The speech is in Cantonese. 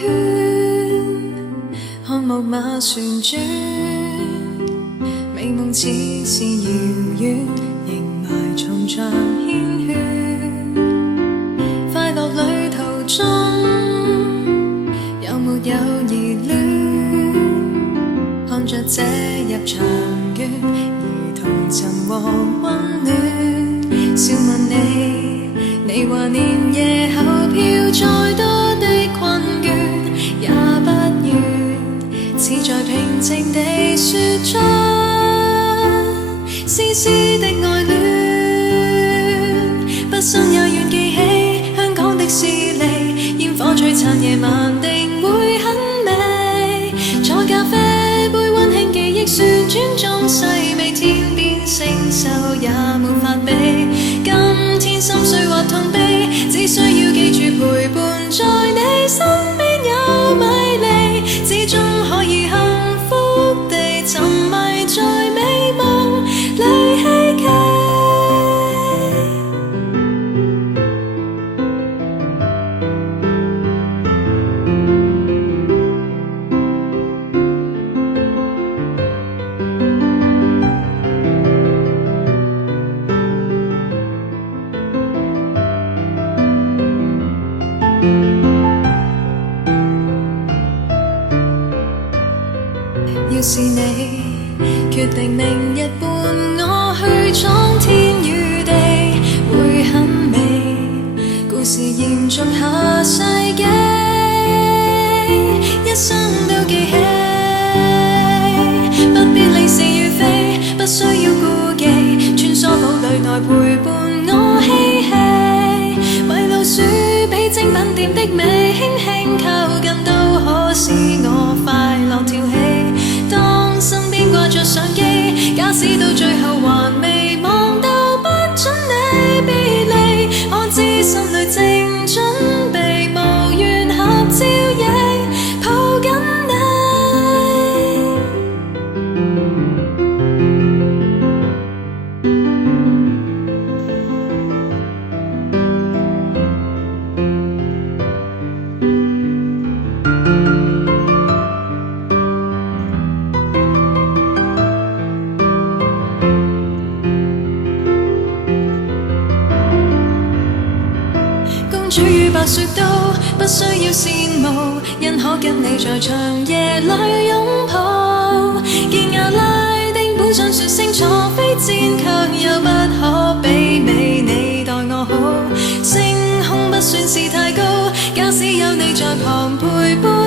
圈，看木馬旋轉，美夢似是遙遠，仍埋藏着繾綣。快樂旅途中，有沒有熱戀？看着這入場券，兒童尋獲溫暖。笑問你，你話年夜後票再多的困倦，也不願似在平靜地說出絲絲的愛戀。不信也願記起香港的士尼，煙火璀璨夜晚定會很美。坐咖啡杯溫馨記憶旋轉中細味，天邊星宿也沒法比。今天心碎或痛悲，只需要記住陪伴在你身邊有米粒，始終可以幸福地沉迷在美夢裏希冀。要是你決定明日伴我去闖天與地，會很美，故事延續下世紀，一生都記起。不必理是與非，不需要顧忌，穿梭堡壘內陪伴我嬉戲。迷路鼠比精品店的美，輕輕靠近都可使我快樂跳起。身邊掛着相機，假使到最後還未望到，不准你別離。我知心裏正準備，無緣合照亦抱緊你。主與白雪都不需要羨慕，因可跟你在長夜裏擁抱。見亞拉丁本想說聲錯非戰，卻又不可媲美你待我好。星空不算是太高，假使有你在旁陪伴。